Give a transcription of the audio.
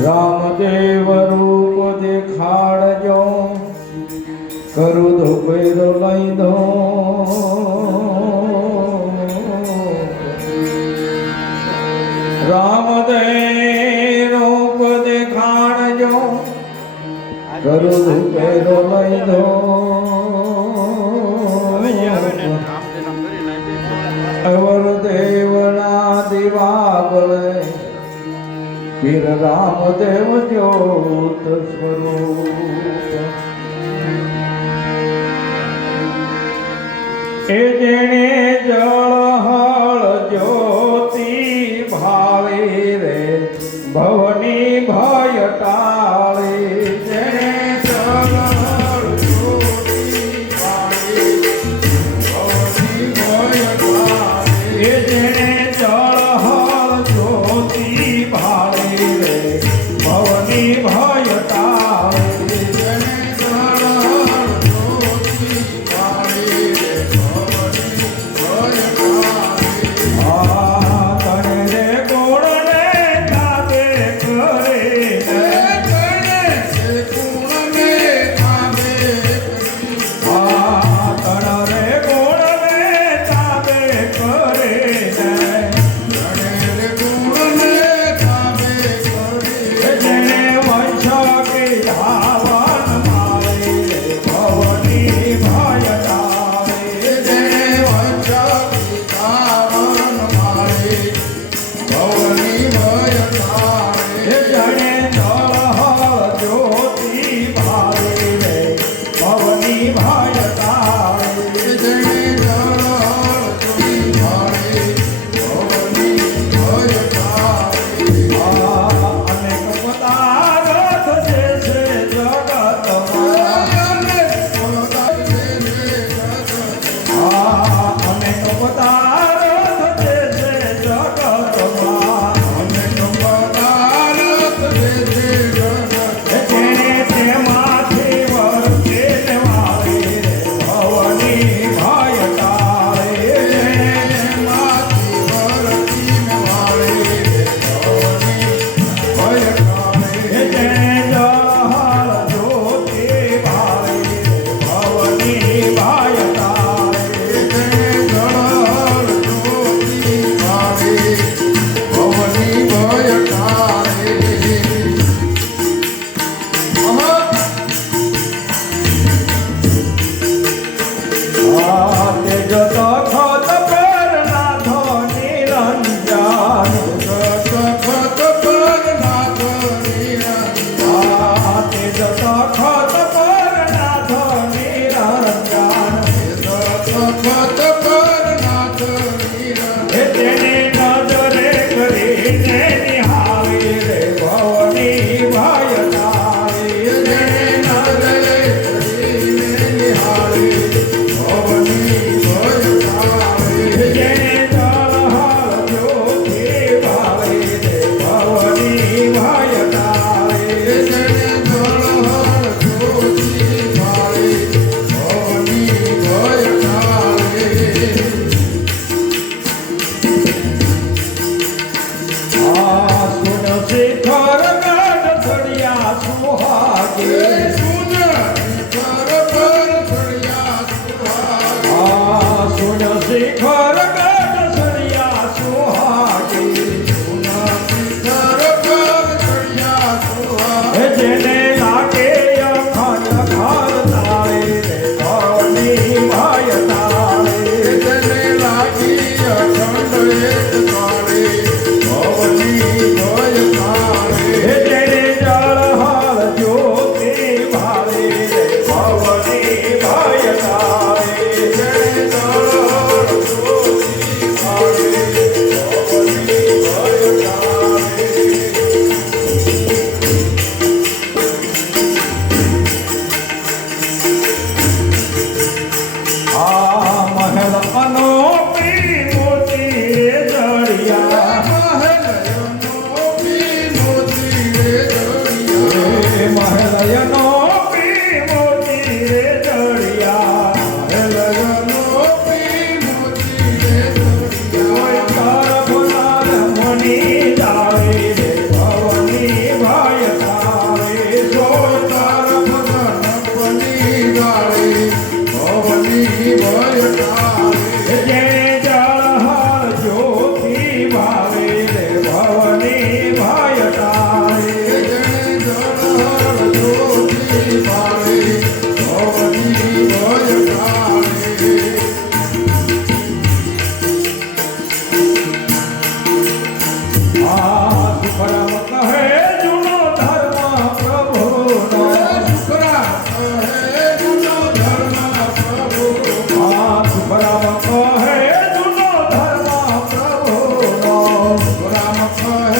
રામદેવ રૂપ દેખાડજો કરું ધુપેર લઈ દો રામદેવ રૂપ દેખાડજો કરું ધુપેર લઈ દો પીર રામદેવ જ્યોત સ્વરૂપ. એ જેણે જળહળ જ્યોતિ ભાવે રે ભવની ભયતા my